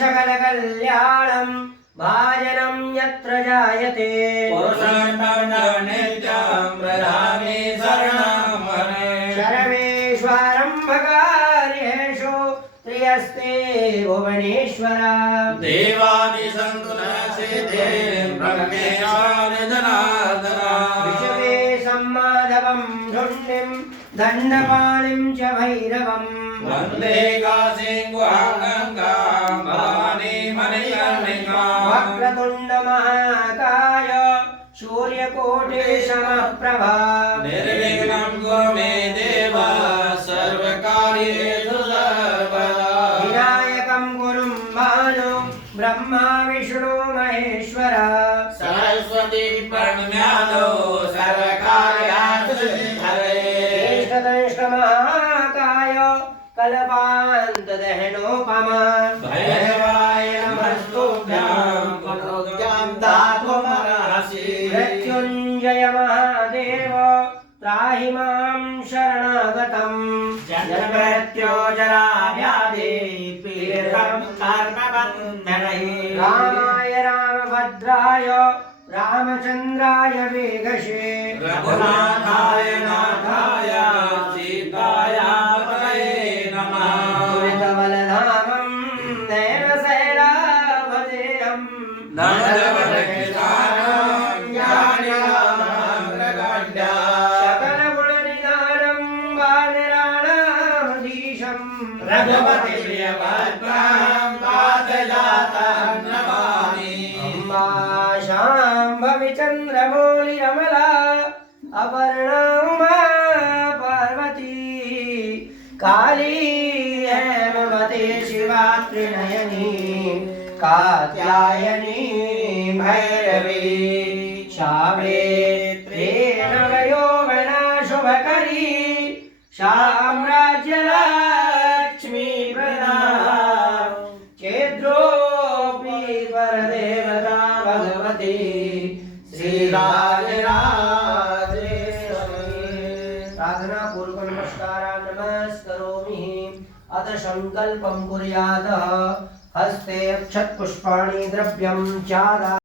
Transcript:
सकलकल्याणं भाजनं यत्र जायते पुरुषार्थनित्यं शरणं हरे सर्वेष्वारम्भकार्येषु त्रियस्ते भुवनेश्वर देवादिसन्तुनसिद्धे ब्रह्मेशानिधनाधना विश्वे सम्माधवं धुण्डिं दण्डपाणिं च भैरवम् वन्दे काशीं गुहागङ्गां भवानी मणिकर्णिकां वक्रतुण्डमहाकाय सूर्यकोटिसमप्रभा निर्विघ्नं कुरु मे देव सर्वकार्येषु सर्वदा विनायकं गुरुं भानु ब्रह्मा विष्णु महेश्वर सरस्वती प्रणम्यादो सर्वकार्यार्थु सिद्धये महाकाय कल्पान्तदहनोपम भैरवाय नमस्तुभ्यं पुनरुद्यं दातुमर्हसि मृत्युञ्जय महादेव त्राहि मां शरणागतम् जन्ममृत्यो जराव्याधि पीडितं कर्मबन्धनैः रामाय रामभद्राय रामचन्द्राय वेगशे रघुनाथाय नाथाय सीताय पतये नमः दुरितबलधामं नयनशैलाभजेयम् नन्दवनकृशानं ज्ञानिनामग्रगण्डा सकलगुणनिधानं वानराणामधीशम् रघुपतिप्रियभद्रं पादजातं नमामि अम्बा शाम्भवी चन्द्रमौलिरमला अपर्णा उमा पार्वती काली हेमवती शिवा त्रिनयनी कात्यायनी भैरवी सावित्री नवयौवना शुभकरी साम्राज्यलक्ष्मी प्रदा चेद्रोऽपि परदेवता भगवती श्रीराजराजेश्वरी प्रार्थना पूर्वक नमस्कारान् नमस्करोमि अथ संकल्पं कुर्यात् हस्ते अक्षत पुष्पाणि द्रव्यं चादा